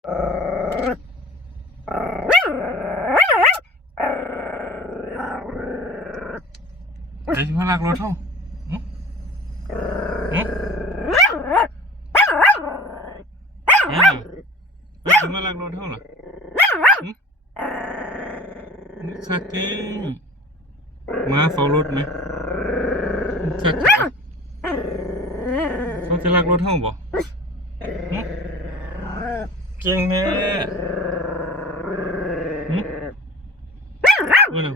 ไอ้ที่มาลากรถเท่าไอ้ที่มาลากรถเท่าเหรอสักทีมาเฝ้ารถไหมสักทีเขาจะลากรถเท่าบ่เก่งแน่วันน่ะ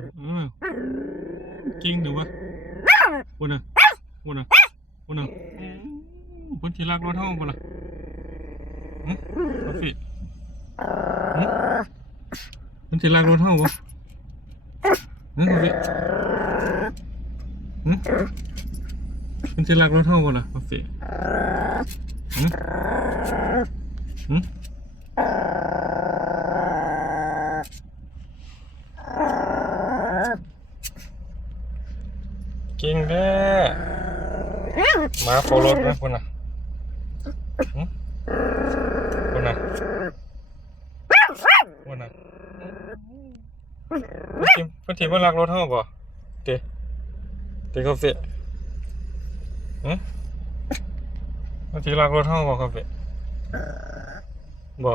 จริงหรือวะวันน่ะคนที่รักรถเท่าบ่ล่ะพี่คนที่รักรถเท่าบ่พี่คนที่รักรถเท่าบ่ล่ะพี่เก่งแท้มาเฝ้ารถนะคุณน่ะคุณน่ะคนที่มาลักรถเท่าบ่เตะคาเฟ่คนที่ลักรถเท่าบ่คาเฟ่บ่